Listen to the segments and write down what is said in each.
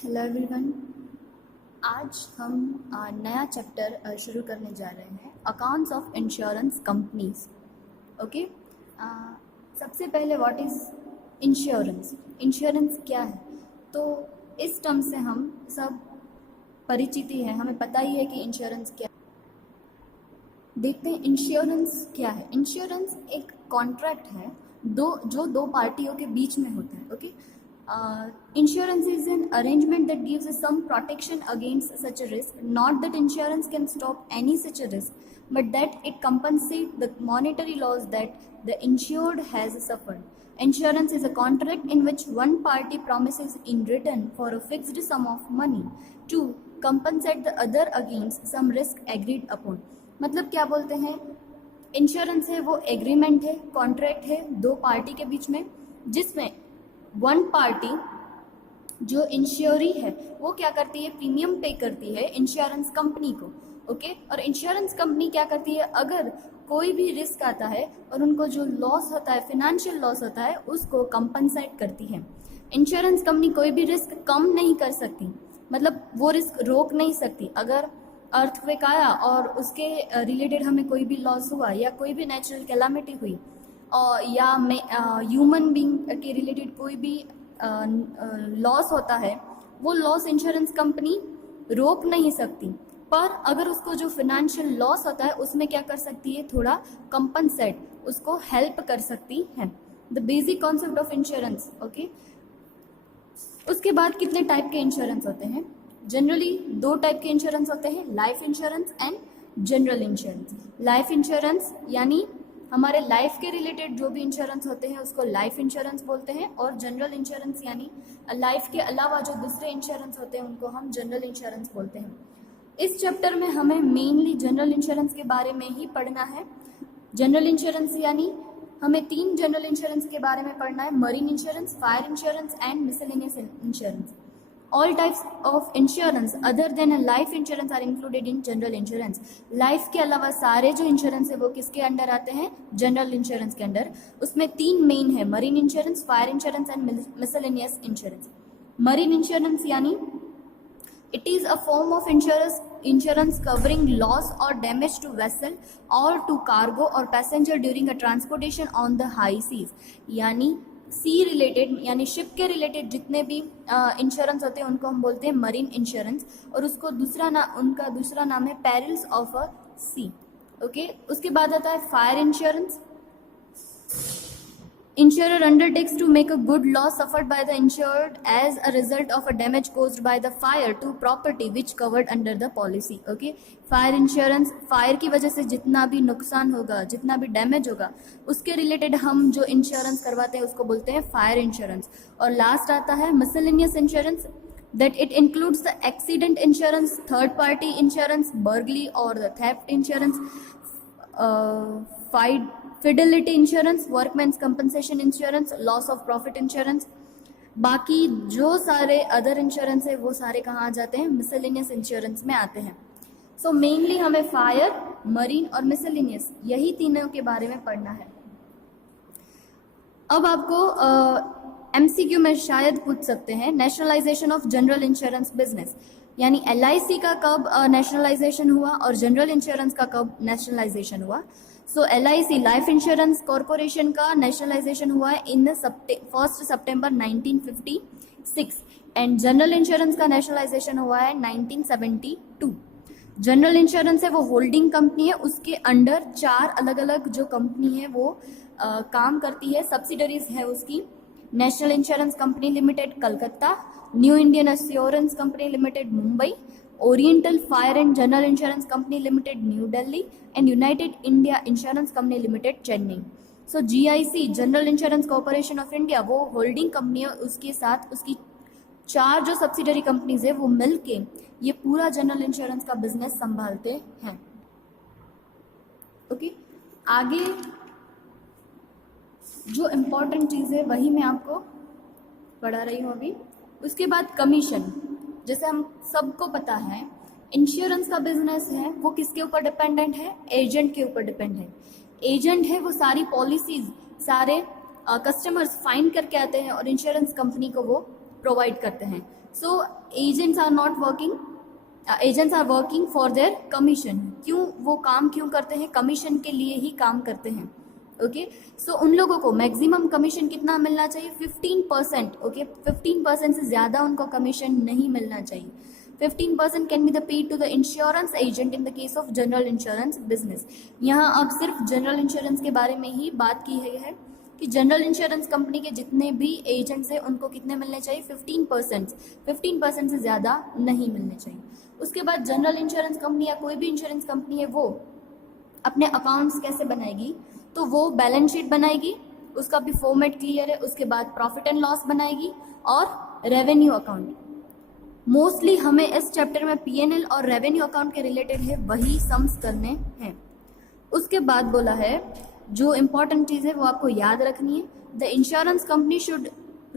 Hello everyone. आज हम नया चैप्टर शुरू करने जा रहे हैं, accounts of insurance companies. Okay, सबसे पहले व्हाट इज़ इंश्योरेंस? इंश्योरेंस क्या है? तो इस टर्म से हम सब परिचित ही हैं, हमें पता ही है कि इंश्योरेंस क्या है। देखते हैं इंश्योरेंस क्या है। इंश्योरेंस एक कॉन्ट्रैक्ट है जो दो पार्टियों के बीच में होता है। Okay, insurance is an arrangement that gives some protection against such a risk. Not that insurance can stop any such a risk, but that it compensates the monetary loss that the insured has suffered. Insurance is a contract in which one party promises in return for a fixed sum of money to compensate the other against some risk agreed upon. मतलब क्या बोलते हैं? Insurance है वो agreement है, contract है दो party के बीच में, जिसमें वन पार्टी जो इंश्योरी है वो क्या करती है, प्रीमियम पे करती है इंश्योरेंस कंपनी को। ओके, और इंश्योरेंस कंपनी क्या करती है, अगर कोई भी रिस्क आता है और उनको जो लॉस होता है, फाइनेंशियल लॉस होता है, उसको कंपनसेट करती है। इंश्योरेंस कंपनी कोई भी रिस्क कम नहीं कर सकती, मतलब वो रिस्क रोक नहीं सकती। अगर अर्थक्वेक आया और उसके रिलेटेड हमें कोई भी लॉस हुआ या कोई भी नेचुरल कैलामिटी हुई और या ह्यूमन बीइंग के रिलेटेड कोई भी लॉस होता है, वो लॉस इंश्योरेंस कंपनी रोक नहीं सकती, पर अगर उसको जो फाइनेंशियल लॉस होता है उसमें क्या कर सकती है, थोड़ा कंपनसेट, उसको हेल्प कर सकती है। The basic concept of insurance. Okay, उसके बाद कितने टाइप के इंश्योरेंस होते हैं? जनरली दो टाइप के इंश्योरेंस होते हैं, life insurance and general insurance. Life insurance यानी हमारे लाइफ के रिलेटेड जो भी इंश्योरेंस होते हैं उसको लाइफ इंश्योरेंस बोलते हैं, और जनरल इंश्योरेंस यानी लाइफ के अलावा जो दूसरे इंश्योरेंस होते हैं उनको हम जनरल इंश्योरेंस बोलते हैं। इस चैप्टर में हमें मेनली जनरल इंश्योरेंस के बारे में ही पढ़ना है। जनरल इंश्योरेंस यानी हमें तीन जनरल इंश्योरेंस के बारे में पढ़ना है, marine insurance, fire insurance and miscellaneous insurance. All types of insurance other than a life insurance are included in general insurance. Life के अलावा सारे जो इंश्योरेंस है वो किसके अंडर आते हैं? जनरल इंश्योरेंस के अंडर। उसमें तीन मेन है, marine insurance, fire insurance and miscellaneous insurance. Marine insurance यानी it is a form of insurance covering loss or damage to vessel or to cargo or passenger during a transportation on the high seas. यानी सी related यानी ship के related जितने भी insurance होते हैं उनको हम बोलते हैं मरीन इंश्योरेंस, और उसको उनका दूसरा नाम है perils of a sea. Okay, उसके बाद आता है fire insurance. Insurer undertakes to make a good loss suffered by the insured as a result of a damage caused by the fire to property which covered under the policy. Okay, fire insurance, fire की वजह से जितना भी नुकसान होगा, जितना भी damage होगा, उसके रिलेटेड हम जो इंश्योरेंस करवाते हैं उसको बोलते हैं फायर इंश्योरेंस। और लास्ट आता है miscellaneous insurance, that it includes the accident insurance, third party insurance, burglary or the theft insurance, fidelity insurance, workman's compensation insurance, loss of profit insurance। बाकी जो सारे अदर इंश्योरेंस है वो सारे कहाँ आ जाते हैं? मिसलेनियस इंश्योरेंस में आते हैं। सो मेनली हमें फायर, मरीन और मिसलेनियस यही तीनों के बारे में पढ़ना है। अब आपको एमसीक्यू में शायद पूछ सकते हैं, nationalisation of general insurance business, यानी एलआईसी का कब नेशनलाइजेशन हुआ और जनरल इंश्योरेंस का कब नेशनलाइजेशन हुआ। सो एलआईसी लाइफ इंश्योरेंस कॉरपोरेशन का नेशनलाइजेशन हुआ है इन 1 सितंबर 1956 एंड जनरल इंश्योरेंस का नेशनलाइजेशन हुआ है 1972। जनरल इंश्योरेंस है वो होल्डिंग कंपनी है, उसके अंडर चार अलग अलग जो कंपनी है वो काम करती है, सब्सिडरीज है उसकी। National insurance company limited Calcutta, new Indian assurance company limited Mumbai, oriental fire and general insurance company limited new Delhi and United India insurance company limited Chennai. So GIC general insurance corporation of India वो holding company है, उसके साथ उसकी चार जो subsidiary companies है वो मिलके ये पूरा जनरल इंश्योरेंस का बिजनेस संभालते हैं। ओके, आगे जो इम्पोर्टेंट चीज़ है वही मैं आपको पढ़ा रही हूँ अभी। उसके बाद कमीशन, जैसे हम सबको पता है इंश्योरेंस का बिजनेस है वो किसके ऊपर डिपेंडेंट है? एजेंट के ऊपर डिपेंड है। एजेंट है वो सारी पॉलिसीज सारे कस्टमर्स फाइंड करके आते हैं और इंश्योरेंस कंपनी को वो प्रोवाइड करते हैं। So agents are not working, agents are working for their commission. क्यों वो काम क्यों करते हैं? कमीशन के लिए ही काम करते हैं। ओके, सो उन लोगों को मैक्सिमम कमीशन कितना मिलना चाहिए? 15%। ओके, 15% से ज़्यादा उनको कमीशन नहीं मिलना चाहिए। 15% can be the paid to the insurance agent in the case of general insurance business. यहाँ अब सिर्फ जनरल इंश्योरेंस के बारे में ही बात की है कि जनरल इंश्योरेंस कंपनी के जितने भी एजेंट्स हैं उनको कितने मिलने चाहिए? 15%। 15% से ज़्यादा नहीं मिलने चाहिए। उसके बाद जनरल इंश्योरेंस कंपनी या कोई भी इंश्योरेंस कंपनी है वो अपने अकाउंट्स कैसे बनाएगी? तो वो बैलेंस शीट बनाएगी, उसका भी फॉर्मेट क्लियर है। उसके बाद प्रॉफिट एंड लॉस बनाएगी और रेवेन्यू अकाउंट। मोस्टली हमें इस चैप्टर में पीएनएल और रेवेन्यू अकाउंट के रिलेटेड है वही सम्स करने हैं। उसके बाद बोला है जो इंपॉर्टेंट चीज़ है वो आपको याद रखनी है। The insurance company should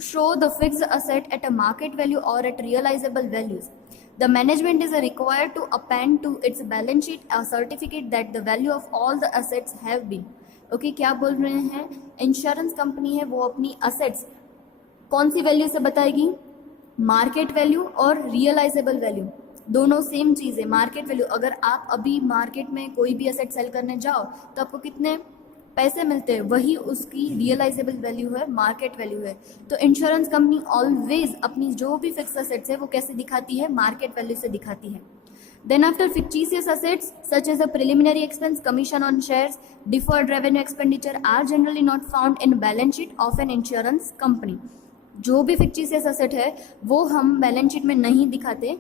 show the fixed asset at a market value और at realisable values. The management is required to append to its balance sheet a certificate that the value of all the assets have been. Okay, क्या बोल रहे हैं? Insurance company है वो अपनी assets कौन सी value से बताएगी? मार्केट वैल्यू और रियलाइजेबल वैल्यू, दोनों सेम चीज़ है। मार्केट वैल्यू, अगर आप अभी मार्केट में कोई भी असेट सेल करने जाओ तो आपको कितने पैसे मिलते हैं, वही उसकी रियलाइजेबल वैल्यू है, मार्केट वैल्यू है। तो इंश्योरेंस कंपनी ऑलवेज अपनी जो भी फिक्स असेट्स है वो कैसे दिखाती है? मार्केट वैल्यू से दिखाती है। Then after fictitious assets such as a preliminary expense, commission on shares, deferred revenue expenditure are generally not found in balance sheet of an insurance company. जो भी फिक्टिशियस असेट है वो हम बैलेंस शीट में नहीं दिखाते,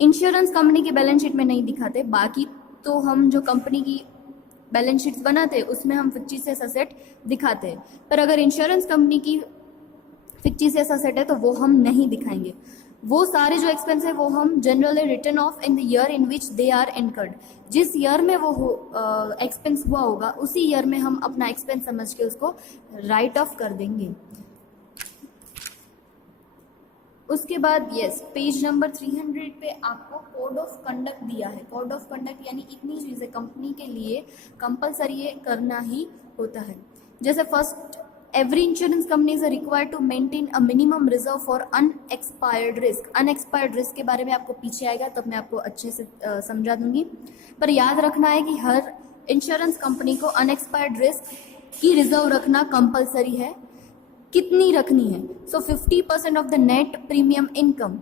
इंश्योरेंस कंपनी की balance sheet में नहीं दिखाते। बाकी तो हम जो कंपनी की बैलेंस शीट्स बनाते उसमें हम फिक्टिशियस असेट दिखाते हैं, पर अगर इंश्योरेंस कंपनी की फिक्टिशियस असेट है तो वो हम नहीं दिखाएंगे। वो सारे जो एक्सपेंस है वो हम generally written off in the year in which they are incurred. जिस ईयर में वो एक्सपेंस हुआ होगा उसी ईयर में हम अपना एक्सपेंस समझ के उसको राइट ऑफ कर देंगे। उसके बाद यस, पेज नंबर 300 पे आपको कोड ऑफ कंडक्ट दिया है। कोड ऑफ कंडक्ट यानी इतनी चीज़ें कंपनी के लिए कंपलसरी करना ही होता है। जैसे first, every insurance company is required to maintain a minimum reserve for unexpired risk. Unexpired risk के बारे में आपको पीछे आएगा तब मैं आपको अच्छे से समझा दूंगी, पर याद रखना है कि हर इंश्योरेंस कंपनी को अनएक्सपायर्ड रिस्क की रिजर्व रखना कंपलसरी है। कितनी रखनी है? सो 50% of the net premium income,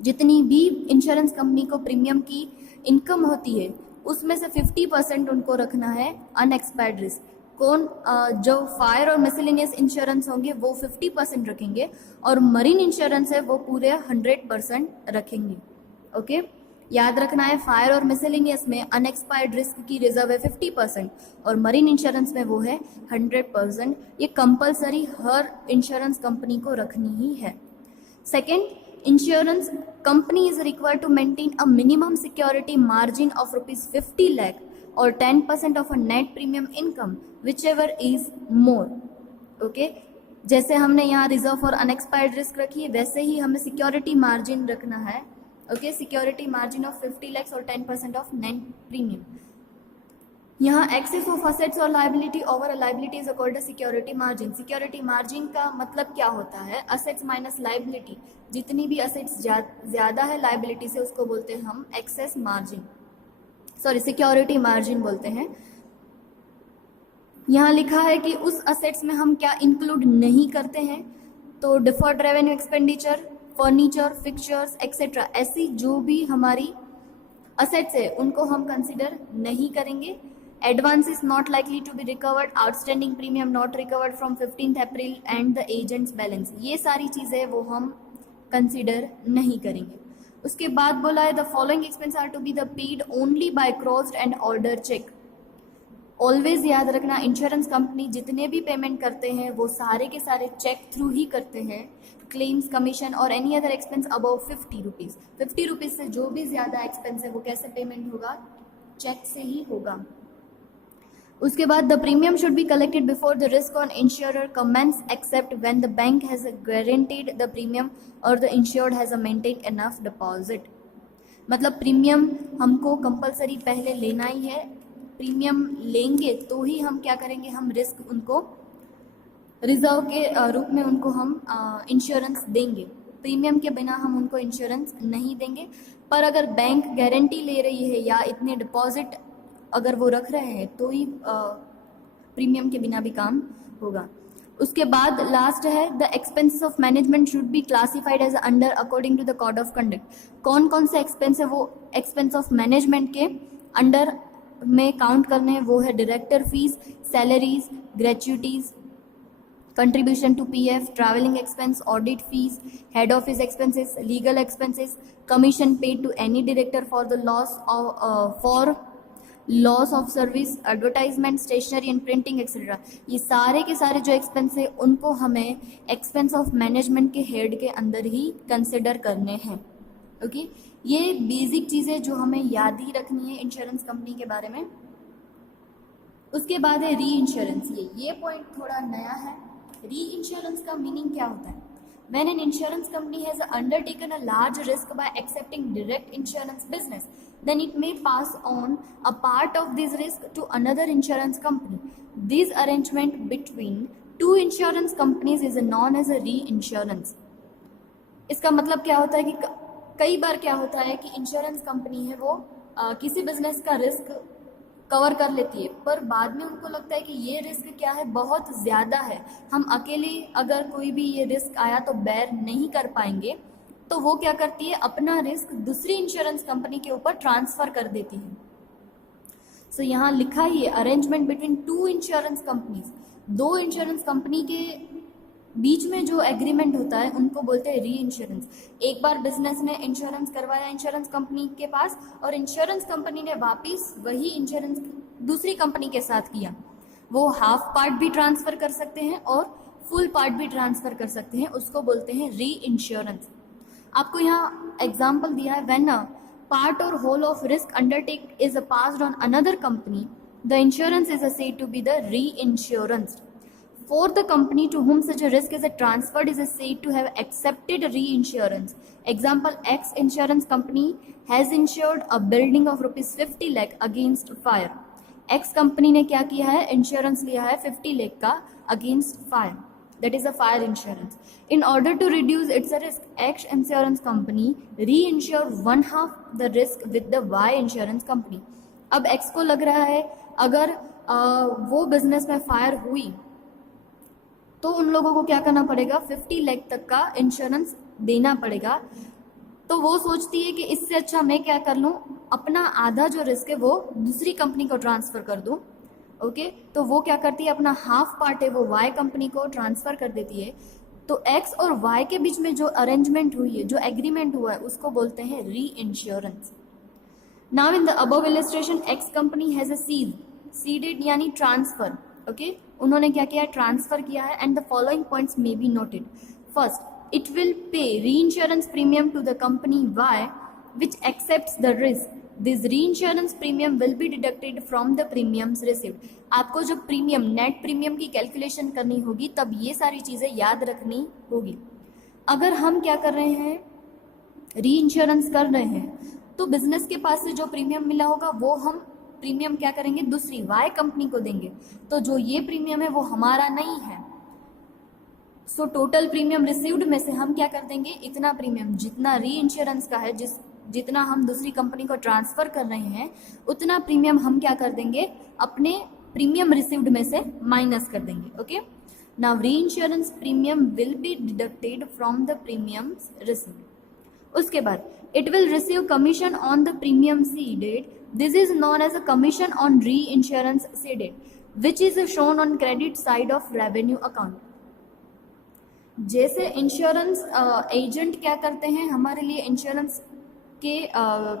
जितनी भी इंश्योरेंस कंपनी को प्रीमियम की इनकम होती है उसमें से 50% उनको रखना है अनएक्सपायर्ड रिस्क। कौन? जो फायर और मिसलेनियस इंश्योरेंस होंगे वो 50% रखेंगे और मरीन इंश्योरेंस है वो पूरे 100% रखेंगे। ओके, याद रखना है फायर और मिसलेनियस में अनएक्सपायर्ड रिस्क की रिजर्व है 50% और मरीन इंश्योरेंस में वो है 100%। ये कंपलसरी हर इंश्योरेंस कंपनी को रखनी ही है। Second, insurance company is required to maintain a minimum security margin of ₹50 lakh और 10% of a net premium income whichever is more. Okay, जैसे हमने यहाँ रिजर्व फॉर अनएक्सपायर्ड रिस्क रखी है वैसे ही हमें सिक्योरिटी मार्जिन रखना है। Okay, security margin of 50 lakh और 10% ऑफ नेट प्रीमियम। यहाँ एक्सेस ऑफ असेट्स और liability over liability is called a security margin. Security margin का मतलब क्या होता है? असेट्स माइनस लाइबिलिटी, जितनी भी असेट्स ज़्यादा है लाइबिलिटी से उसको बोलते हैं हम excess margin, sorry security margin बोलते हैं। यहाँ लिखा है कि उस असेट्स में हम क्या इंक्लूड नहीं करते हैं, तो deferred revenue expenditure, furniture, fixtures etcetera, ऐसी जो भी हमारी असेट्स है उनको हम कंसिडर नहीं करेंगे। Advance is not likely to be recovered, outstanding premium not recovered from 15 April and the agents balance, ये सारी चीज़ें वो हम कंसिडर नहीं करेंगे। उसके बाद बोला है the following expense are to be the paid only by crossed and order cheque. Always याद रखना, इंश्योरेंस कंपनी जितने भी पेमेंट करते हैं वो सारे के सारे चेक थ्रू ही करते हैं। क्लेम्स, कमीशन और any other expense above 50 rupees, 50 rupees से जो भी ज़्यादा एक्सपेंस है वो कैसे पेमेंट होगा? चेक से ही होगा। उसके बाद the premium should be collected before the risk on insurer commences except when the bank has guaranteed the premium और the insured has maintain enough deposit. मतलब प्रीमियम हमको कंपलसरी पहले लेना ही है, प्रीमियम लेंगे तो ही हम क्या करेंगे? हम रिस्क उनको रिजर्व के रूप में उनको हम इंश्योरेंस देंगे। प्रीमियम के बिना हम उनको इंश्योरेंस नहीं देंगे। पर अगर बैंक गारंटी ले रही है या इतने डिपॉजिट अगर वो रख रहे हैं तो ही प्रीमियम के बिना भी काम होगा। उसके बाद लास्ट है the expenses of management should be classified as under according to the code of conduct. कौन कौन से एक्सपेंस है वो एक्सपेंस ऑफ मैनेजमेंट के अंडर में काउंट करने हैं, वो है director fees, salaries, gratuities, contribution to PF, traveling expense, audit fees, head office expenses, legal expenses, commission paid to any director for the loss of service, advertisement, stationery and printing etc. ये सारे के सारे जो expense है उनको हमें expense of management के head के अंदर ही कंसिडर करने हैं। ओके, ये बेसिक चीज़ें जो हमें याद ही रखनी है इंश्योरेंस कंपनी के बारे में। उसके बाद है री इंश्योरेंस। ये पॉइंट थोड़ा नया है। री इंश्योरेंस का मीनिंग क्या होता है? When an insurance company has undertaken a large risk by accepting direct insurance business, then it may pass on a part of this risk to another insurance company. This arrangement between two insurance companies is known as a reinsurance. इसका मतलब क्या होता है कि कई बार क्या होता है कि इंश्योरेंस कंपनी है वो किसी बिजनेस का रिस्क कवर कर लेती है, पर बाद में उनको लगता है कि ये रिस्क क्या है, बहुत ज़्यादा है, हम अकेले अगर कोई भी ये रिस्क आया तो बेयर नहीं कर पाएंगे, तो वो क्या करती है अपना रिस्क दूसरी इंश्योरेंस कंपनी के ऊपर ट्रांसफ़र कर देती है। सो यहाँ लिखा ही है arrangement between two insurance companies, दो इंश्योरेंस कंपनी के बीच में जो एग्रीमेंट होता है उनको बोलते हैं री इंश्योरेंस। एक बार बिजनेस ने इंश्योरेंस करवाया इंश्योरेंस कंपनी के पास और इंश्योरेंस कंपनी ने वापस वही इंश्योरेंस दूसरी कंपनी के साथ किया, वो हाफ पार्ट भी ट्रांसफ़र कर सकते हैं और फुल पार्ट भी ट्रांसफ़र कर सकते हैं, उसको बोलते हैं री इंश्योरेंस। आपको यहाँ एग्जाम्पल दिया है, व्हेन अ पार्ट और whole of risk undertake is passed on another company, the insurance is said to be the reinsurance. For the company to whom such a risk is transferred is said to have accepted reinsurance. Example, X insurance company has insured a building of rupees 50 lakh against fire. X company ने क्या किया है, insurance लिया है 50 लाख का against fire. That is a fire insurance. In order to reduce its risk, X insurance company reinsure one half the risk with the Y insurance company. अब X को लग रहा है अगर वो बिजनेस में फायर हुई तो उन लोगों को क्या करना पड़ेगा, 50 लाख तक का इंश्योरेंस देना पड़ेगा। तो वो सोचती है कि इससे अच्छा मैं क्या कर लूँ, अपना आधा जो रिस्क है वो दूसरी कंपनी को ट्रांसफ़र कर दूँ। ओके, तो वो क्या करती है अपना हाफ पार्ट है वो वाई कंपनी को ट्रांसफ़र कर देती है। तो एक्स और वाई के बीच में जो अरेंजमेंट हुई है, जो एग्रीमेंट हुआ है, उसको बोलते हैं reinsurance. Now in the above illustration X company has a ceded यानी ट्रांसफ़र। ओके, उन्होंने क्या किया, ट्रांसफर किया है। And the following points may be noted. First, it will pay reinsurance premium to the company Y which accepts the risk. This reinsurance premium will be deducted from the premiums received. आपको जब premium net premium की calculation करनी होगी तब ये सारी चीज़ें याद रखनी होगी। अगर हम क्या कर रहे हैं, री इंश्योरेंस कर रहे हैं, तो बिजनेस के पास से जो प्रीमियम मिला होगा वो हम प्रीमियम क्या करेंगे, दूसरी वाई कंपनी को देंगे। तो जो ये प्रीमियम है वो हमारा नहीं है। सो टोटल प्रीमियम रिसीव्ड में से हम क्या कर देंगे, इतना प्रीमियम जितना री इंश्योरेंस का है, जितना हम दूसरी कंपनी को ट्रांसफ़र कर रहे हैं, उतना प्रीमियम हम क्या कर देंगे, अपने प्रीमियम रिसीव्ड में से माइनस कर देंगे। ओके, नाउ री insurance premium will be deducted from the premiums received. उसके बाद it will receive commission on the premium seeded. This is known as a commission on reinsurance ceded, which is shown on credit side of revenue account. जैसे insurance agent क्या करते हैं, हमारे लिए insurance के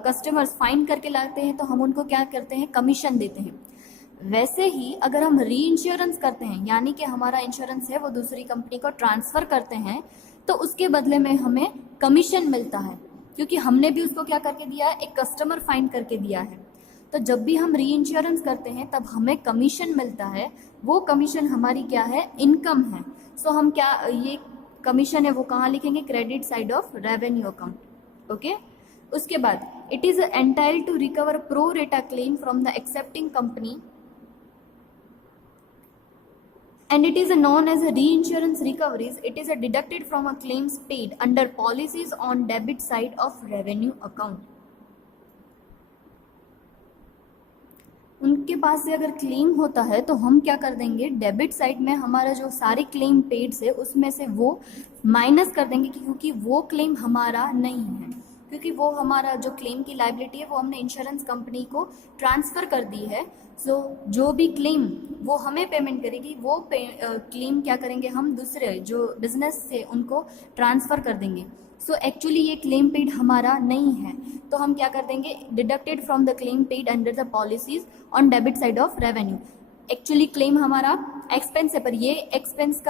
customers fine करके लाते हैं तो हम उनको क्या करते हैं, कमीशन देते हैं। वैसे ही अगर हम री इंश्योरेंस करते हैं, यानी कि हमारा इंश्योरेंस है वो दूसरी कंपनी को ट्रांसफ़र करते हैं, तो उसके बदले में हमें कमीशन मिलता है, क्योंकि हमने भी उसको क्या करके दिया है, एक कस्टमर फाइन करके दिया है। तो जब भी हम री इंश्योरेंस करते हैं तब हमें कमीशन मिलता है, वो कमीशन हमारी क्या है, इनकम है। सो हम क्या, ये कमीशन है वो कहाँ लिखेंगे, credit side of revenue account. Okay, उसके बाद it is entitled to recover pro rata claim from the accepting company and it is known as a reinsurance recoveries. It is deducted from a claims paid under policies on debit side of revenue account. उनके पास से अगर claim होता है तो हम क्या कर देंगे, डेबिट साइड में हमारा जो सारे क्लेम पेड है उसमें से वो माइनस कर देंगे, क्योंकि वो क्लेम हमारा नहीं है, क्योंकि वो हमारा जो क्लेम की लायबिलिटी है वो हमने इंश्योरेंस कंपनी को ट्रांसफ़र कर दी है। सो जो भी क्लेम वो हमें पेमेंट करेगी, वो क्लेम क्या करेंगे हम दूसरे जो बिजनेस से उनको ट्रांसफ़र कर देंगे। सो एक्चुअली ये क्लेम पेड हमारा नहीं है, तो हम क्या कर देंगे, deducted from the claim paid under the policies on debit side of revenue. Actually claim हमारा एक्सपेंस है, पर ये एक्सपेंस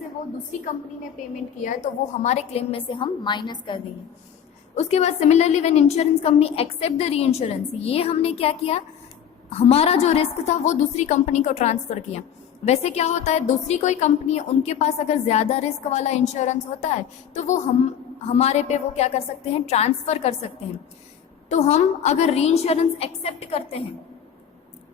है वो दूसरी कंपनी ने पेमेंट किया है, तो वो हमारे क्लेम में से हम माइनस कर देंगे। उसके बाद similarly when insurance company accept the reinsurance, ये हमने क्या किया, हमारा जो रिस्क था वो दूसरी कंपनी को ट्रांसफ़र किया। वैसे क्या होता है, दूसरी कोई कंपनी है उनके पास अगर ज़्यादा रिस्क वाला इंश्योरेंस होता है तो वो हमारे पे वो क्या कर सकते हैं, ट्रांसफ़र कर सकते हैं। तो हम अगर री इंश्योरेंस एक्सेप्ट करते हैं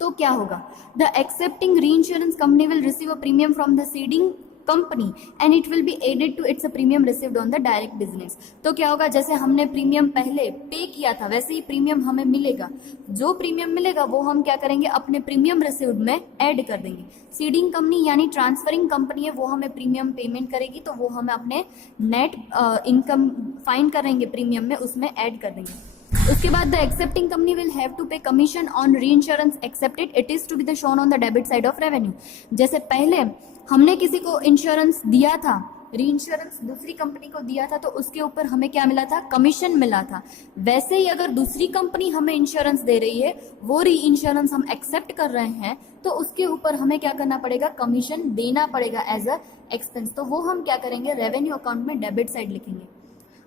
तो क्या होगा, the accepting reinsurance company will receive a premium from the ceding company and it will be added to its premium received on the direct business. तो क्या होगा, जैसे हमने प्रीमियम पहले पे किया था वैसे ही प्रीमियम हमें मिलेगा। जो प्रीमियम मिलेगा वो हम क्या करेंगे, अपने प्रीमियम रिसीव्ड में ऐड कर देंगे। सीडिंग कंपनी यानी ट्रांसफरिंग कंपनी है, वो हमें प्रीमियम पेमेंट करेगी, तो वो हमें अपने नेट इनकम फाइंड करेंगे प्रीमियम में, उसमें ऐड कर देंगे। उसके बाद the accepting company will have to pay commission on reinsurance accepted, it is to be the shown on the debit side of revenue. जैसे पहले हमने किसी को इंश्योरेंस दिया था, री इंश्योरेंस दूसरी कंपनी को दिया था, तो उसके ऊपर हमें क्या मिला था, कमीशन मिला था। वैसे ही अगर दूसरी कंपनी हमें इंश्योरेंस दे रही है, वो री इंश्योरेंस हम एक्सेप्ट कर रहे हैं, तो उसके ऊपर हमें क्या करना पड़ेगा, कमीशन देना पड़ेगा एज अ एक्सपेंस। तो वो हम क्या करेंगे, रेवेन्यू अकाउंट में डेबिट साइड लिखेंगे।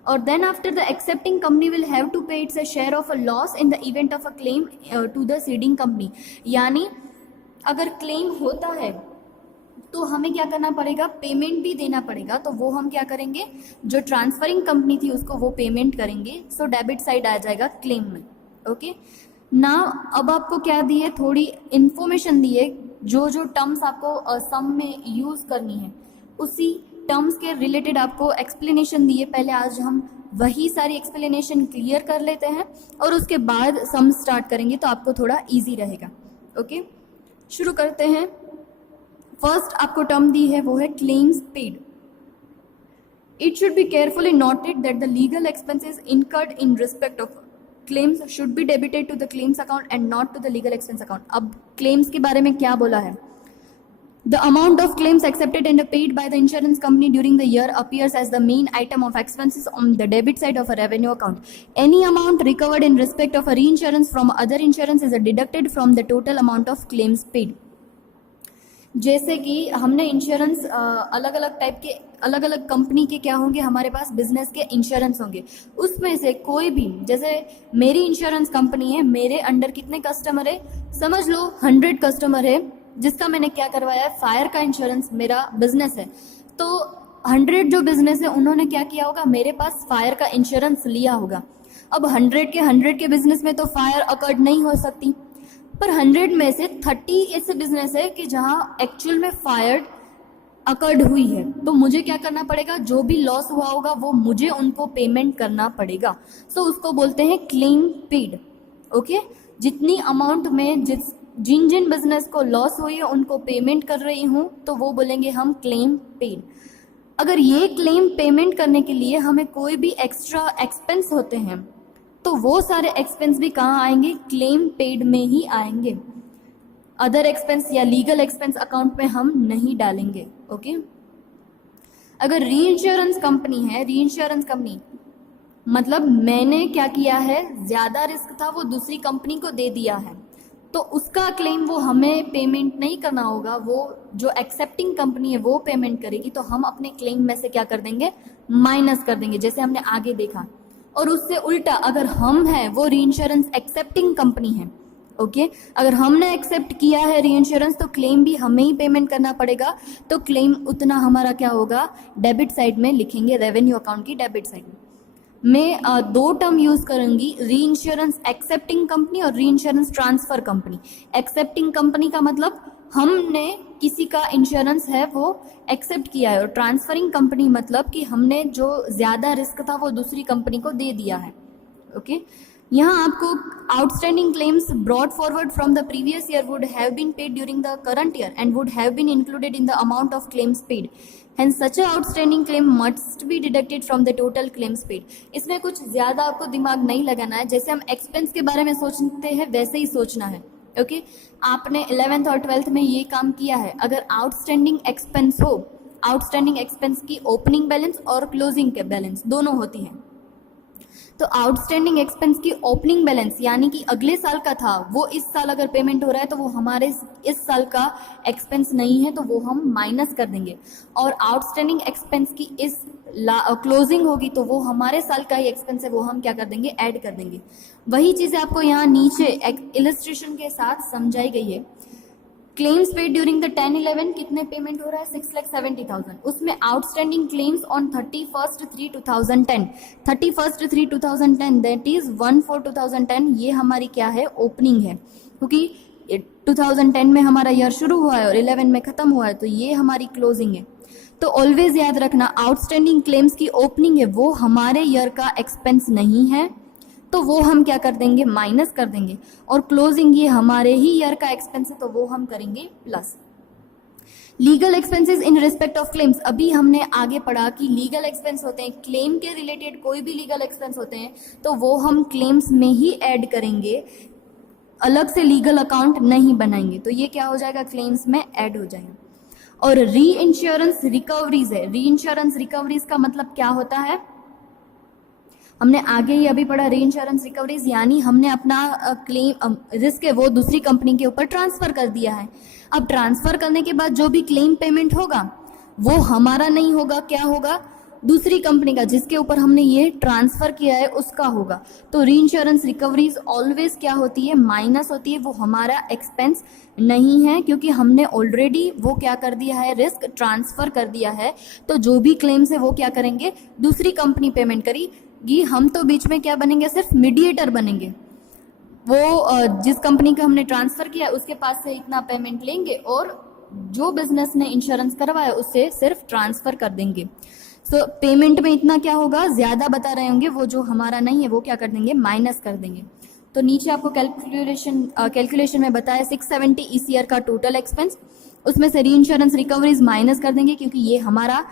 और then after the accepting company will have to pay its a share of a loss in the event of a claim to the ceding company. यानी अगर क्लेम होता है तो हमें क्या करना पड़ेगा, पेमेंट भी देना पड़ेगा। तो वो हम क्या करेंगे, जो ट्रांसफरिंग कंपनी थी उसको वो पेमेंट करेंगे। सो डेबिट साइड आ जाएगा क्लेम में। ओके ना, अब आपको क्या दी है, थोड़ी इन्फॉर्मेशन दी है, जो जो टर्म्स आपको सम में यूज़ करनी है उसी टर्म्स के रिलेटेड आपको एक्सप्लेनेशन दी है। पहले आज हम वही सारी एक्सप्लेनेशन क्लियर कर लेते हैं और उसके बाद सम स्टार्ट करेंगे, तो आपको थोड़ा ईजी रहेगा। ओके, शुरू करते हैं। फर्स्ट आपको टर्म दी है वो है claims paid. It should be carefully noted that the legal expenses incurred in respect of claims should be debited to the claims account and not to the legal expense account. अब claims के बारे में क्या बोला है, the amount of claims accepted and paid by the insurance company during the year appears as the main item of expenses on the debit side of a revenue account. Any amount recovered in respect of a reinsurance from other insurance is deducted from the total amount of claims paid. जैसे कि हमने insurance अलग अलग type के अलग अलग company के क्या होंगे, हमारे पास बिजनेस के इंश्योरेंस होंगे। उसमें से कोई भी, जैसे मेरी इंश्योरेंस कंपनी है, मेरे अंडर कितने कस्टमर है, समझ लो 100 कस्टमर है, जिसका मैंने क्या करवाया है, फायर का इंश्योरेंस मेरा बिजनेस है। तो 100 जो बिजनेस है उन्होंने क्या किया होगा, मेरे पास फायर का इंश्योरेंस लिया होगा। अब 100 के बिजनेस में तो फायर अकर्ड नहीं हो सकती, पर 100 में से 30 ऐसे बिजनेस है कि जहां एक्चुअल में फायर अकर्ड हुई है, तो मुझे क्या करना पड़ेगा, जो भी लॉस हुआ होगा वो मुझे उनको पेमेंट करना पड़ेगा। सो उसको बोलते हैं क्लेम पेड। ओके, जितनी अमाउंट में जिन जिन बिजनेस को लॉस हुई है उनको पेमेंट कर रही हूँ, तो वो बोलेंगे हम क्लेम पेड। अगर ये क्लेम पेमेंट करने के लिए हमें कोई भी एक्स्ट्रा एक्सपेंस होते हैं, तो वो सारे एक्सपेंस भी कहाँ आएंगे, क्लेम पेड में ही आएंगे। अदर एक्सपेंस या लीगल एक्सपेंस अकाउंट में हम नहीं डालेंगे। ओके, अगर री इंश्योरेंस कंपनी है, री इंश्योरेंस कंपनी मतलब मैंने क्या किया है, ज़्यादा रिस्क था वो दूसरी कंपनी को दे दिया है, तो उसका क्लेम वो हमें पेमेंट नहीं करना होगा, वो जो एक्सेप्टिंग कंपनी है वो पेमेंट करेगी। तो हम अपने क्लेम में से क्या कर देंगे, माइनस कर देंगे, जैसे हमने आगे देखा। और उससे उल्टा अगर हम हैं, वो री इंश्योरेंस एक्सेप्टिंग कंपनी है, ओके, अगर हमने एक्सेप्ट किया है री इंश्योरेंस, तो क्लेम भी हमें ही पेमेंट करना पड़ेगा। तो क्लेम उतना हमारा क्या होगा, डेबिट साइड में लिखेंगे, रेवेन्यू अकाउंट की डेबिट साइड में। मैं 2 टर्म यूज करूंगी, री इंश्योरेंस एक्सेप्टिंग कंपनी और री insurance transfer company. Accepting company का मतलब हमने किसी का इंश्योरेंस है वो एक्सेप्ट किया है, और ट्रांसफरिंग कंपनी मतलब कि हमने जो ज़्यादा रिस्क था वो दूसरी कंपनी को दे दिया है। ओके, यहाँ आपको outstanding claims brought forward from the previous year would have been paid during the current year and would have been included in the amount of claims paid, hence such a outstanding claim must be deducted from the total claims paid। इसमें कुछ ज़्यादा आपको दिमाग नहीं लगाना है, जैसे हम एक्सपेंस के बारे में सोचते हैं वैसे ही सोचना है। ओके, आपने 11th और 12th में ये काम किया है, अगर आउटस्टैंडिंग एक्सपेंस हो, आउटस्टैंडिंग एक्सपेंस की ओपनिंग बैलेंस और क्लोजिंग के बैलेंस दोनों होती हैं, तो आउटस्टैंडिंग एक्सपेंस की ओपनिंग बैलेंस यानी कि अगले साल का था, वो इस साल अगर पेमेंट हो रहा है तो वो हमारे इस साल का एक्सपेंस नहीं है, तो वो हम माइनस कर देंगे। और आउटस्टैंडिंग एक्सपेंस की इस क्लोजिंग होगी तो वो हमारे साल का ही एक्सपेंस है, वो हम क्या कर देंगे, ऐड कर देंगे। वही चीज़ें आपको यहाँ नीचे इलस्ट्रेशन के साथ समझाई गई है। क्लेम्स पेड ड्यूरिंग द 10-11 कितने पेमेंट हो रहा है, 6,70,000, उसमें outstanding claims on 31/3/2010, 31/3/2010 that is 1/4/2010, ये हमारी क्या है, ओपनिंग है, क्योंकि 2010 में हमारा ईयर शुरू हुआ है और 11 में खत्म हुआ है, तो ये हमारी क्लोजिंग है। तो ऑलवेज याद रखना, आउटस्टैंडिंग क्लेम्स की ओपनिंग है वो हमारे ईयर का एक्सपेंस नहीं है, तो वो हम क्या कर देंगे, माइनस कर देंगे, और क्लोजिंग ये हमारे ही ईयर का एक्सपेंस है तो वो हम करेंगे plus. Legal expenses in respect of claims, अभी हमने आगे पढ़ा कि लीगल एक्सपेंस होते हैं, क्लेम के रिलेटेड कोई भी लीगल एक्सपेंस होते हैं तो वो हम क्लेम्स में ही ऐड करेंगे, अलग से लीगल अकाउंट नहीं बनाएंगे, तो ये क्या हो जाएगा, क्लेम्स में ऐड हो जाएगा। और री इंश्योरेंस रिकवरीज है, री इंश्योरेंस रिकवरीज का मतलब क्या होता है, हमने आगे ही अभी पढ़ा, री इंश्योरेंस रिकवरीज यानी हमने अपना क्लेम रिस्क है वो दूसरी कंपनी के ऊपर ट्रांसफर कर दिया है। अब ट्रांसफर करने के बाद जो भी क्लेम पेमेंट होगा वो हमारा नहीं होगा, क्या होगा, दूसरी कंपनी का, जिसके ऊपर हमने ये ट्रांसफर किया है उसका होगा। तो री इंश्योरेंस रिकवरीज ऑलवेज क्या होती है, माइनस होती है, वो हमारा एक्सपेंस नहीं है, क्योंकि हमने ऑलरेडी वो क्या कर दिया है, रिस्क ट्रांसफर कर दिया है। तो जो भी क्लेम्स है वो क्या करेंगे, दूसरी कंपनी पेमेंट करेगी, हम तो बीच में क्या बनेंगे, सिर्फ मीडिएटर बनेंगे। वो जिस कंपनी का हमने ट्रांसफर किया उसके पास से इतना पेमेंट लेंगे और जो बिजनेस ने इंश्योरेंस करवाया उससे सिर्फ ट्रांसफर कर देंगे। सो पेमेंट में इतना क्या होगा, ज्यादा बता रहे होंगे, वो जो हमारा नहीं है वो क्या कर देंगे, माइनस कर देंगे। तो नीचे आपको कैलकुलेशन में बताया 670 इस ईयर का टोटल एक्सपेंस, उसमें से री इंश्योरेंस रिकवरीज माइनस कर देंगे क्योंकि ये हमारा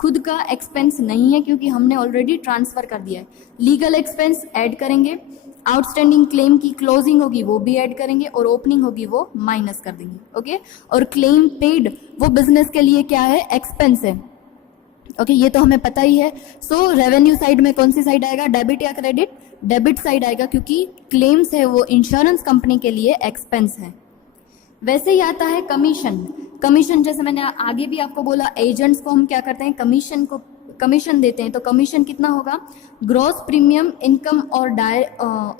खुद का एक्सपेंस नहीं है, क्योंकि हमने ऑलरेडी ट्रांसफर कर दिया है। लीगल एक्सपेंस ऐड करेंगे, आउटस्टैंडिंग क्लेम की क्लोजिंग होगी वो भी ऐड करेंगे और ओपनिंग होगी वो माइनस कर देंगे। ओके, और क्लेम पेड वो बिजनेस के लिए क्या है, एक्सपेंस है। ओके, ये तो हमें पता ही है। सो रेवेन्यू साइड में कौन सी साइड आएगा, डेबिट या क्रेडिट, डेबिट साइड आएगा, क्योंकि क्लेम्स है वो इंश्योरेंस कंपनी के लिए एक्सपेंस है। वैसे ही आता है कमीशन। कमीशन जैसे मैंने आगे भी आपको बोला, एजेंट्स को हम क्या करते हैं, कमीशन देते हैं, तो कमीशन कितना होगा, ग्रॉस प्रीमियम इनकम और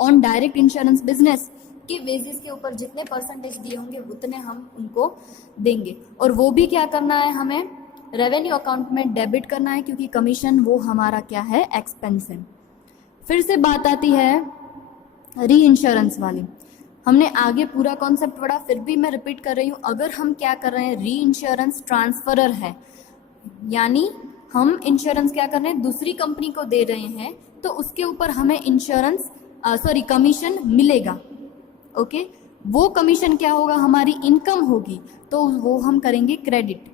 ऑन डायरेक्ट इंश्योरेंस बिजनेस के वेजेस के ऊपर जितने परसेंटेज दिए होंगे उतने हम उनको देंगे, और वो भी क्या करना है, हमें रेवेन्यू अकाउंट में डेबिट करना है, क्योंकि कमीशन वो हमारा क्या है, एक्सपेंस है। फिर से बात आती है री इंश्योरेंस वाली। हमने आगे पूरा कॉन्सेप्ट पढ़ा, फिर भी मैं रिपीट कर रही हूँ। अगर हम क्या कर रहे हैं, री इंश्योरेंस ट्रांसफरर है, यानी हम इंश्योरेंस क्या कर रहे हैं, दूसरी कंपनी को दे रहे हैं, तो उसके ऊपर हमें कमीशन मिलेगा। ओके, वो कमीशन क्या होगा, हमारी इनकम होगी, तो वो हम करेंगे क्रेडिट,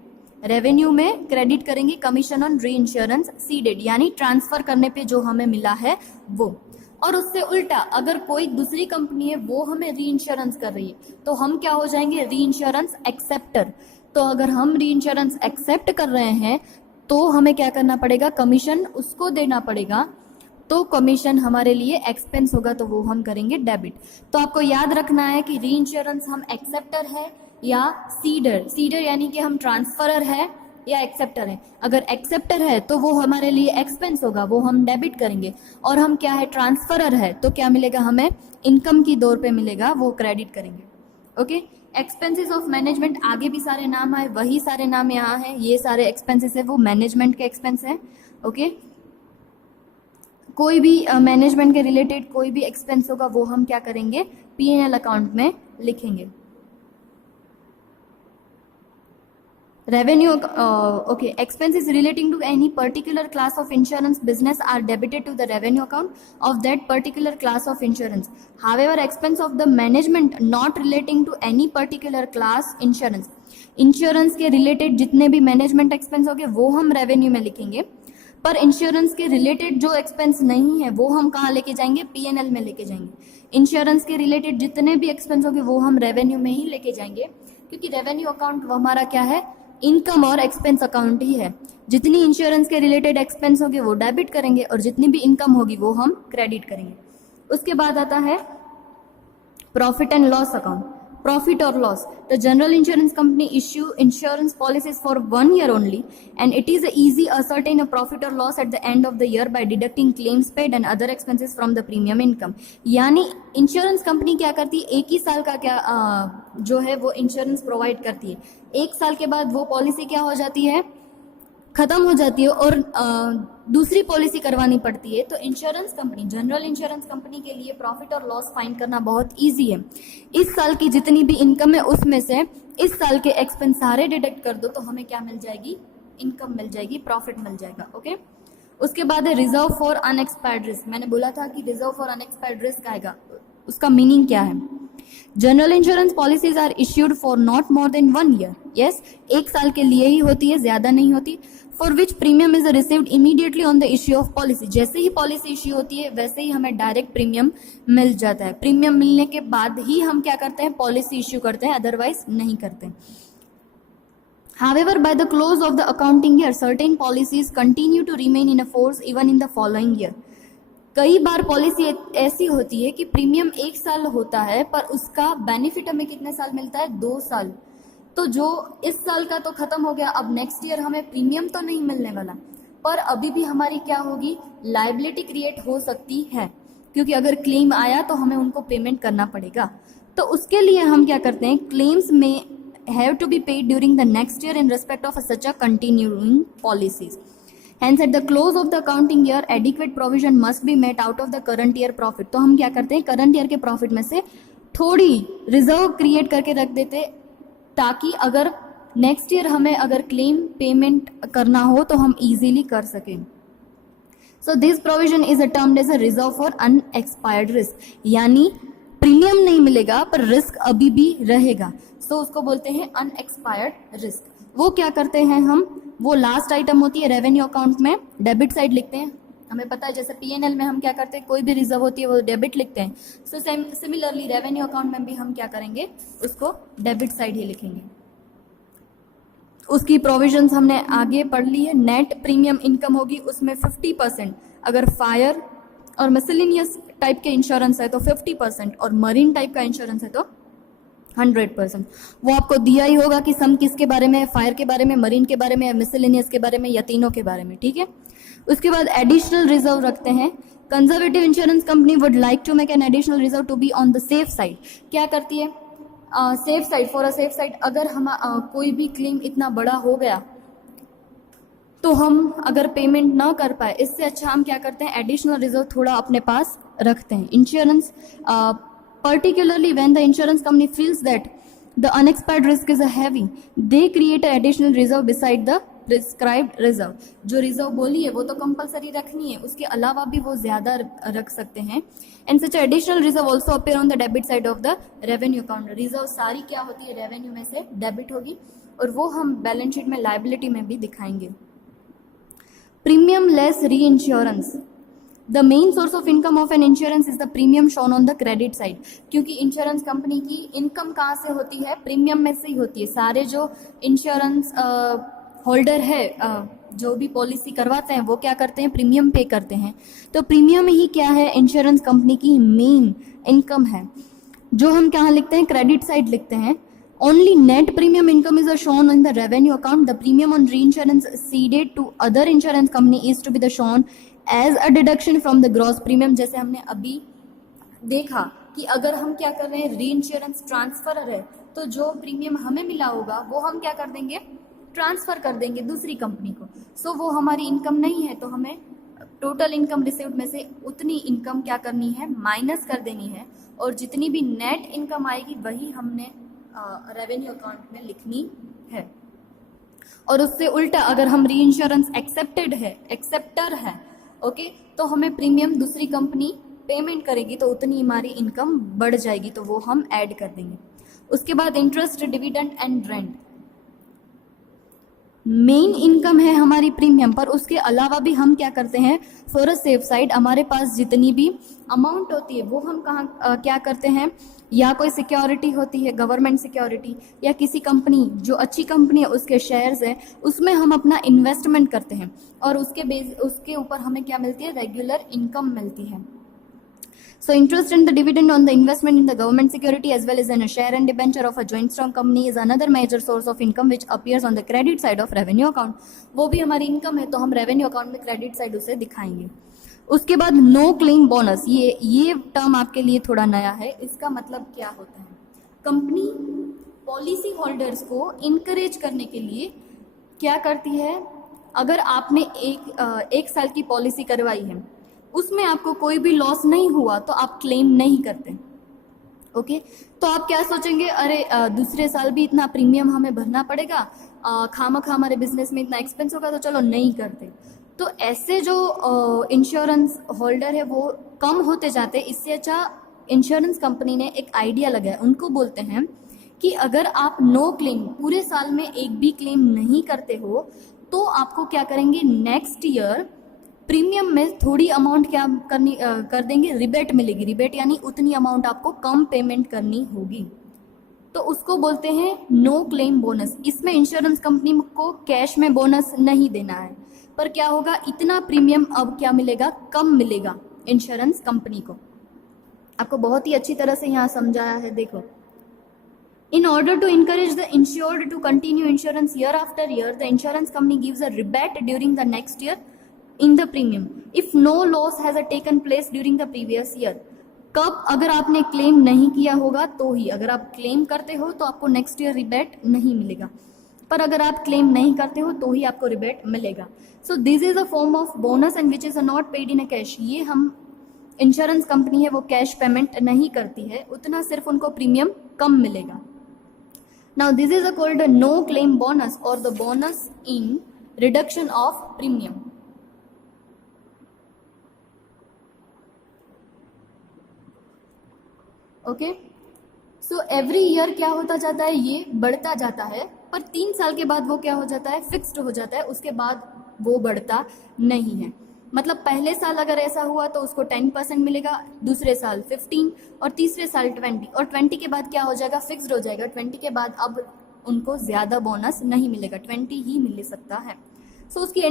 रेवेन्यू में क्रेडिट करेंगे, कमीशन ऑन री इंश्योरेंस सीडेड, यानी ट्रांसफर करने पे जो हमें मिला है वो। और उससे उल्टा अगर कोई दूसरी कंपनी है वो हमें री इंश्योरेंस कर रही है तो हम क्या हो जाएंगे, री इंश्योरेंस एक्सेप्टर। तो अगर हम री इंश्योरेंस एक्सेप्ट कर रहे हैं तो हमें क्या करना पड़ेगा, कमीशन उसको देना पड़ेगा, तो कमीशन हमारे लिए एक्सपेंस होगा, तो वो हम करेंगे डेबिट। तो आपको याद रखना है कि री इंश्योरेंस हम एक्सेप्टर है या सीडर यानी कि हम ट्रांसफरर है या एक्सेप्टर है। अगर एक्सेप्टर है तो वो हमारे लिए एक्सपेंस होगा, वो हम डेबिट करेंगे, और हम क्या है, ट्रांसफरर है, तो क्या मिलेगा हमें, इनकम की दौर पे मिलेगा, वो क्रेडिट करेंगे। ओके, एक्सपेंसेस ऑफ मैनेजमेंट, आगे भी सारे नाम आए, वही सारे नाम यहाँ है, ये सारे एक्सपेंसेस है वो मैनेजमेंट के एक्सपेंस है। ओके, कोई भी मैनेजमेंट के रिलेटेड कोई भी एक्सपेंस होगा वो हम क्या करेंगे, P&L अकाउंट में लिखेंगे। revenue, okay, expenses relating to any particular class of insurance business are debited to the revenue account of that particular class of insurance. However, expense of the management not relating to any particular class insurance, insurance के related जितने भी management expense होंगे वो हम revenue में लिखेंगे, पर insurance के रिलेटेड जो एक्सपेंस नहीं है वो हम कहाँ लेके जाएंगे, पीएनएल में लेके जाएंगे। इंश्योरेंस के रिलेटेड जितने भी एक्सपेंस होंगे वो हम रेवेन्यू में ही लेके जाएंगे, क्योंकि रेवेन्यू अकाउंट वो हमारा क्या है, इनकम और एक्सपेंस अकाउंट ही है। जितनी इंश्योरेंस के रिलेटेड एक्सपेंस होंगे वो डेबिट करेंगे और जितनी भी इनकम होगी वो हम क्रेडिट करेंगे। उसके बाद आता है profit and loss account, profit और loss. The general insurance company issue insurance policies for 1 year only and it is easy ascertain a profit or loss at the end of the year by deducting claims paid and other expenses from the premium income। यानी insurance company क्या करती है, एक ही साल का क्या जो है वो इंश्योरेंस प्रोवाइड करती है, एक साल के बाद वो पॉलिसी क्या हो जाती है, खत्म हो जाती है और दूसरी पॉलिसी करवानी पड़ती है। तो insurance company, general insurance company के लिए प्रॉफिट और लॉस फाइंड करना बहुत इजी है। इस साल की जितनी भी इनकम है उसमें से इस साल के एक्सपेंस सारे डिडक्ट कर दो तो हमें क्या मिल जाएगी, इनकम मिल जाएगी, प्रॉफिट मिल जाएगा। ओके, उसके बाद है रिजर्व फॉर अनएक्सपायर्ड रिस्क। मैंने बोला था कि रिजर्व फॉर अनएक्सपायर्ड रिस्क आएगा, उसका मीनिंग क्या है। General insurance policies are issued for not more than 1 year, yes, एक साल के लिए ही होती है, ज्यादा नहीं होती। For which premium is received immediately on the issue of policy, जैसे ही पॉलिसी इश्यू होती है वैसे ही हमें डायरेक्ट प्रीमियम मिल जाता है। प्रीमियम मिलने के बाद ही हम क्या करते हैं, पॉलिसी इश्यू करते हैं, अदरवाइज नहीं करते। However, by the close of the accounting year, certain policies continue to remain in a force even in the following year। कई बार पॉलिसी ऐसी होती है कि प्रीमियम 1 साल होता है पर उसका बेनिफिट हमें कितने साल मिलता है, 2 साल। तो जो इस साल का तो खत्म हो गया, अब नेक्स्ट ईयर हमें प्रीमियम तो नहीं मिलने वाला, पर अभी भी हमारी क्या होगी, लायबिलिटी क्रिएट हो सकती है, क्योंकि अगर क्लेम आया तो हमें उनको पेमेंट करना पड़ेगा। तो उसके लिए हम क्या करते हैं, क्लेम्स में have to be paid during the next year in respect of such a continuing policies. Hence, at the close of the accounting year, adequate provision must be made out of the current year profit। तो हम क्या करते हैं, current year के profit में से थोड़ी reserve create करके रख देते, ताकि अगर नेक्स्ट ईयर हमें अगर क्लेम पेमेंट करना हो तो हम इजीली कर सकें। So this provision is a termed as a reserve for unexpired risk, यानी प्रीमियम नहीं मिलेगा पर रिस्क अभी भी रहेगा, सो उसको बोलते हैं अनएक्सपायर्ड रिस्क। वो क्या करते हैं हम, वो लास्ट आइटम होती है रेवेन्यू अकाउंट में डेबिट साइड लिखते हैं। हमें पता है जैसे पीएनएल में हम क्या करते हैं, कोई भी रिजर्व होती है वो डेबिट लिखते हैं, सो सिमिलरली रेवेन्यू अकाउंट में भी हम क्या करेंगे, उसको डेबिट साइड ही लिखेंगे। उसकी प्रोविजंस हमने आगे पढ़ ली है। नेट प्रीमियम इनकम होगी, उसमें 50%, अगर फायर और मिसलिनियस टाइप के इंश्योरेंस है तो 50%, और मरीन टाइप का इंश्योरेंस है तो 100%। वो आपको दिया ही होगा कि सम किसके बारे में है, फायर के बारे में, मरीन के बारे में, मिसलिनियस के बारे में, या तीनों के बारे में, ठीक है। उसके बाद एडिशनल रिजर्व रखते हैं। Conservative insurance company would like to make an additional reserve to be on the safe side. क्या करती है, safe side, for a safe side, अगर हम कोई भी क्लेम इतना बड़ा हो गया तो हम अगर पेमेंट ना कर पाए, इससे अच्छा हम क्या करते हैं, एडिशनल रिजर्व थोड़ा अपने पास रखते हैं। Insurance particularly when the insurance company feels that the unexpired risk is a heavy, they create an additional reserve beside the prescribed reserve। जो रिजर्व बोली है वो तो कंपलसरी रखनी है, उसके अलावा भी वो ज्यादा रख सकते हैं। And such additional reserve also appear on the debit side of the revenue account. Reserve सारी क्या होती है, रेवेन्यू में से डेबिट होगी, और वो हम बैलेंस शीट में लायबिलिटी में भी दिखाएंगे। प्रीमियम लेस री insurance, the main source of income of an insurance is the premium shown on the credit side. क्योंकि इंश्योरेंस कंपनी की इनकम कहाँ से होती है, प्रीमियम में से ही होती है। सारे जो इंश्योरेंस होल्डर है, जो भी पॉलिसी करवाते हैं, वो क्या करते हैं, प्रीमियम पे करते हैं। तो प्रीमियम ही क्या है, इंश्योरेंस कंपनी की मेन इनकम है, जो हम कहाँ लिखते हैं, क्रेडिट साइड लिखते हैं। Only net premium income is shown in the revenue account. The premium on reinsurance ceded to other insurance company is to be the shown as a deduction from the gross premium। जैसे हमने अभी देखा कि अगर हम क्या कर रहे हैं, री इंश्योरेंस ट्रांसफर है, तो जो प्रीमियम हमें मिला होगा वो हम क्या कर देंगे, ट्रांसफर कर देंगे दूसरी कंपनी को। सो वो हमारी इनकम नहीं है, तो हमें टोटल इनकम रिसीव्ड में से उतनी इनकम क्या करनी है, माइनस कर देनी है, और जितनी भी नेट इनकम आएगी वही हमने रेवेन्यू अकाउंट में लिखनी है। और उससे उल्टा अगर हम री इंश्योरेंस एक्सेप्टर है, ओके, तो हमें प्रीमियम दूसरी कंपनी पेमेंट करेगी तो उतनी हमारी इनकम बढ़ जाएगी, तो वो हम ऐड कर देंगे। उसके बाद interest, dividend and rent. Main income है हमारी प्रीमियम, पर उसके अलावा भी हम क्या करते हैं, फॉर अ सेफ साइड हमारे पास जितनी भी अमाउंट होती है वो हम क्या करते हैं, या कोई सिक्योरिटी होती है, गवर्नमेंट सिक्योरिटी, या किसी कंपनी जो अच्छी कंपनी है उसके शेयर्स है, उसमें हम अपना इन्वेस्टमेंट करते हैं और उसके ऊपर हमें क्या मिलती है, रेगुलर इनकम मिलती है। So interest and the dividend on the investment in the government security as well as in a share and debenture of a joint stock company is another major source of income which appears on the credit side of revenue account. वो भी हमारी income है, तो हम revenue account में credit side उसे दिखाएंगे। उसके बाद नो क्लेम बोनस, ये टर्म आपके लिए थोड़ा नया है। इसका मतलब क्या होता है, कंपनी पॉलिसी होल्डर्स को इनकरेज करने के लिए क्या करती है, अगर आपने एक साल की पॉलिसी करवाई है, उसमें आपको कोई भी लॉस नहीं हुआ तो आप क्लेम नहीं करते, ओके। तो आप क्या सोचेंगे, अरे दूसरे साल भी इतना प्रीमियम हमें भरना पड़ेगा, खामखा हमारे बिजनेस में इतना एक्सपेंस होगा, तो चलो नहीं करते। तो ऐसे जो इंश्योरेंस होल्डर है वो कम होते जाते। इससे अच्छा इंश्योरेंस कंपनी ने एक आइडिया लगाया, उनको बोलते हैं कि अगर आप नो क्लेम पूरे साल में एक भी क्लेम नहीं करते हो तो आपको क्या करेंगे, नेक्स्ट ईयर प्रीमियम में थोड़ी अमाउंट क्या कर देंगे, रिबेट मिलेगी। रिबेट यानी उतनी अमाउंट आपको कम पेमेंट करनी होगी, तो उसको बोलते हैं नो क्लेम बोनस। इसमें इंश्योरेंस कंपनी को कैश में बोनस नहीं देना है, पर क्या होगा, इतना प्रीमियम अब क्या मिलेगा, कम मिलेगा इंश्योरेंस कंपनी को। आपको बहुत ही अच्छी तरह से यहाँ समझाया है, देखो। In order to encourage the insured to continue insurance year after year, the insurance company gives a rebate during the next year in the premium if no loss has taken place during the previous year. कब, अगर आपने claim नहीं किया होगा तो ही। अगर आप claim करते हो तो आपको नेक्स्ट ईयर रिबेट नहीं मिलेगा, पर अगर आप क्लेम नहीं करते हो तो ही आपको रिबेट मिलेगा। So this is a form of bonus and which is not paid in a cash. ये हम इंश्योरेंस कंपनी है वो कैश पेमेंट नहीं करती है, उतना सिर्फ उनको प्रीमियम कम मिलेगा। Now this is called a no claim bonus or the bonus in reduction of premium. Okay, so every year क्या होता जाता है, ये बढ़ता जाता है, पर 3 साल के बाद वो क्या हो जाता है, फिक्स्ड हो जाता है, उसके बाद वो बढ़ता नहीं है। मतलब पहले साल अगर ऐसा हुआ तो उसको 10% मिलेगा, दूसरे साल 15 और तीसरे साल 20, और 20 के बाद क्या हो जाएगा, फिक्स्ड हो जाएगा। 20 के बाद अब उनको ज़्यादा बोनस नहीं मिलेगा, 20 ही मिल सकता है। सो उसकी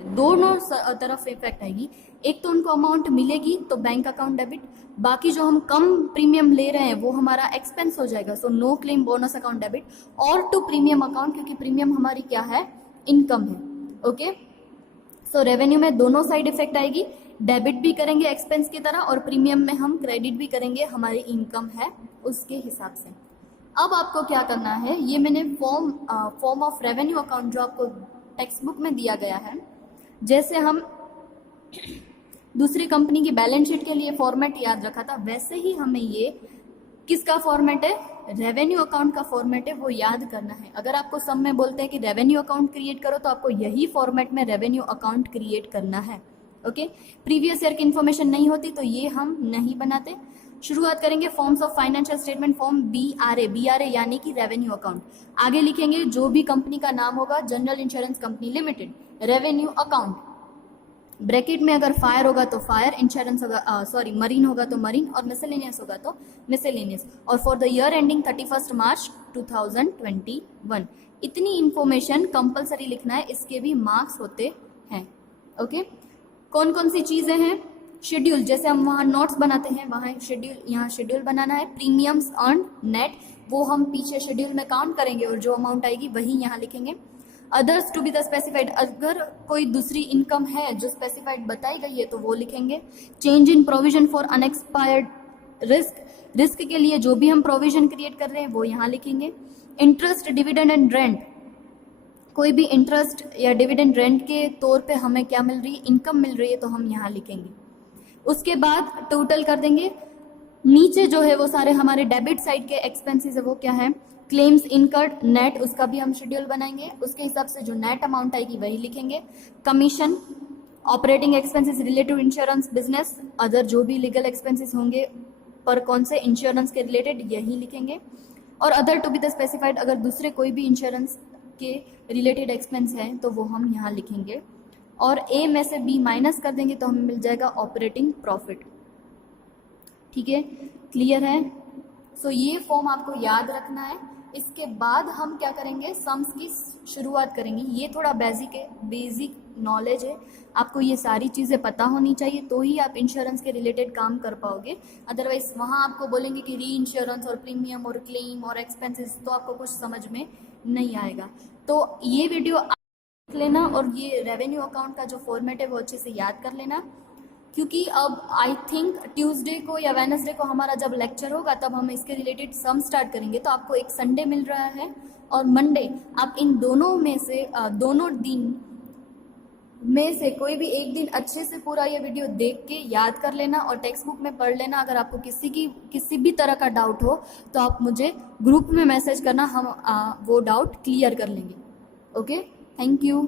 दोनों तरफ इफेक्ट आएगी। एक तो उनको अमाउंट मिलेगी तो बैंक अकाउंट डेबिट, बाकी जो हम कम प्रीमियम ले रहे हैं वो हमारा एक्सपेंस हो जाएगा। So no claim bonus account debit और टू प्रीमियम अकाउंट, क्योंकि प्रीमियम हमारी क्या है, इनकम है, ओके। सो रेवेन्यू में दोनों साइड इफेक्ट आएगी, डेबिट भी करेंगे एक्सपेंस की तरह और प्रीमियम में हम क्रेडिट भी करेंगे, हमारी इनकम है उसके हिसाब से। अब आपको क्या करना है, ये मैंने फॉर्म ऑफ रेवेन्यू अकाउंट जो आपको टेक्स्ट बुक में दिया गया है, जैसे हम दूसरी कंपनी की बैलेंस शीट के लिए फॉर्मेट याद रखा था, वैसे ही हमें ये किसका फॉर्मेट है, रेवेन्यू अकाउंट का फॉर्मेट है, वो याद करना है। अगर आपको सब में बोलते हैं कि रेवेन्यू अकाउंट क्रिएट करो तो आपको यही फॉर्मेट में रेवेन्यू अकाउंट क्रिएट करना है, ओके। प्रीवियस ईयर की इन्फॉर्मेशन नहीं होती तो ये हम नहीं बनाते। शुरुआत करेंगे forms of financial statement, form BRA यानी कि रेवेन्यू अकाउंट। आगे लिखेंगे जो भी कंपनी का नाम होगा, general insurance company limited, revenue account. Bracket में अगर फायर होगा तो फायर इंश्योरेंस होगा, सॉरी मरीन होगा तो मरीन, और मिसलेनियस होगा तो मिसलेनियस। और फॉर द ईयर एंडिंग 31 मार्च 2021। इतनी इंफॉर्मेशन कंपलसरी लिखना है, इसके भी मार्क्स होते हैं, ओके। कौन कौन सी चीज़ें हैं, शेड्यूल, जैसे हम वहाँ नोट्स बनाते हैं वहाँ शेड्यूल, यहाँ शेड्यूल बनाना है। प्रीमियम्स अर्न नेट, वो हम पीछे शेड्यूल में काउंट करेंगे और जो अमाउंट आएगी वही यहाँ लिखेंगे। Others to be the specified, अगर कोई दूसरी इनकम है जो स्पेसिफाइड बताई गई है तो वो लिखेंगे। Change in provision for unexpired risk, risk के लिए जो भी हम प्रोविजन क्रिएट कर रहे हैं वो यहाँ लिखेंगे। इंटरेस्ट, डिविडेंड एंड रेंट, कोई भी इंटरेस्ट या डिविडेंड रेंट के तौर पे हमें क्या मिल रही है, इनकम मिल रही है, तो हम यहाँ लिखेंगे। उसके बाद टोटल कर देंगे। नीचे जो है वो सारे हमारे डेबिट साइड के एक्सपेंसेस है, वो क्या है, क्लेम्स इनकर्ड नेट, उसका भी हम शेड्यूल बनाएंगे, उसके हिसाब से जो नेट अमाउंट आएगी वही लिखेंगे। Commission, operating expenses related insurance business, other जो भी लीगल एक्सपेंसेस होंगे पर कौन से इंश्योरेंस के रिलेटेड यही लिखेंगे। और other to be the specified, अगर दूसरे कोई भी इंश्योरेंस के रिलेटेड एक्सपेंस हैं तो वो हम यहाँ लिखेंगे। और ए में से बी माइनस कर देंगे तो हमें मिल जाएगा ऑपरेटिंग प्रॉफिट। ठीक है, क्लियर है? सो ये फॉर्म आपको याद रखना है। इसके बाद हम क्या करेंगे, सम्स की शुरुआत करेंगे। ये थोड़ा बेसिक है, बेसिक नॉलेज है, आपको ये सारी चीज़ें पता होनी चाहिए तो ही आप इंश्योरेंस के रिलेटेड काम कर पाओगे। अदरवाइज वहाँ आपको बोलेंगे कि री इंश्योरेंस और प्रीमियम और क्लेम और एक्सपेंसेस, तो आपको कुछ समझ में नहीं आएगा। तो ये वीडियो आप देख लेना और ये रेवेन्यू अकाउंट का जो फॉर्मेट है वो अच्छे से याद कर लेना, क्योंकि अब आई थिंक ट्यूसडे को या वेडनेसडे को हमारा जब लेक्चर होगा तब हम इसके रिलेटेड सम स्टार्ट करेंगे। तो आपको एक संडे मिल रहा है और मंडे, आप इन दोनों में से दोनों दिन में से कोई भी एक दिन अच्छे से पूरा ये वीडियो देख के याद कर लेना और टेक्स्ट बुक में पढ़ लेना। अगर आपको किसी भी तरह का डाउट हो तो आप मुझे ग्रुप में मैसेज करना, हम वो डाउट क्लियर कर लेंगे। Okay, thank you.